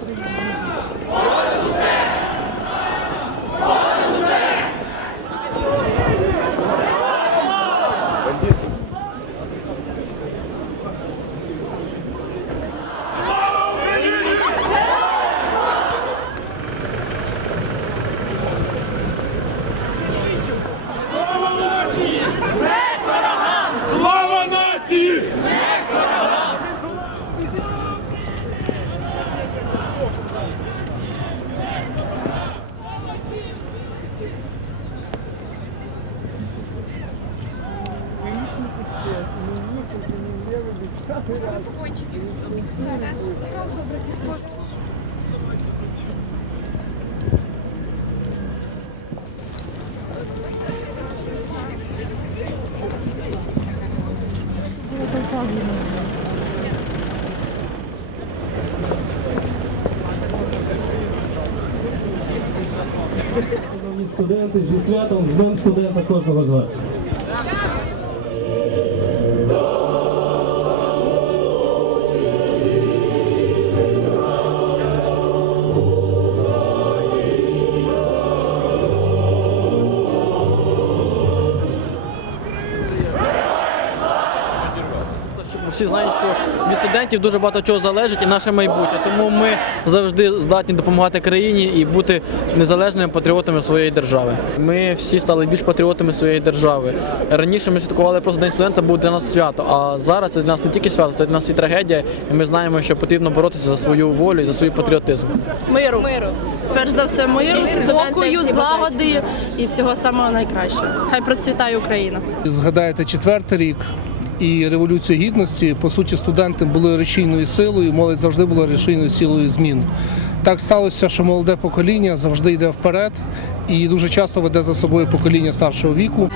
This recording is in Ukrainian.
그러니까. Шановні студенти, зі святом, з Днем студента кожного з вас. Всі знають, що від студентів дуже багато чого залежить і наше майбутнє. Тому ми завжди здатні допомагати країні і бути незалежними патріотами своєї держави. Ми всі стали більш патріотами своєї держави. Раніше ми святкували просто День студента, був для нас свято. А зараз це для нас не тільки свято, це для нас і трагедія. І ми знаємо, що потрібно боротися за свою волю і за свій патріотизм. Миру. Миру. Перш за все, миру, спокою, злагоди і всього самого найкращого. Хай процвітає Україна. Згадаєте четвертий рік і революцію гідності. По суті, студенти були рішійною силою, молодь завжди була рішійною силою змін. Так сталося, що молоде покоління завжди йде вперед і дуже часто веде за собою покоління старшого віку.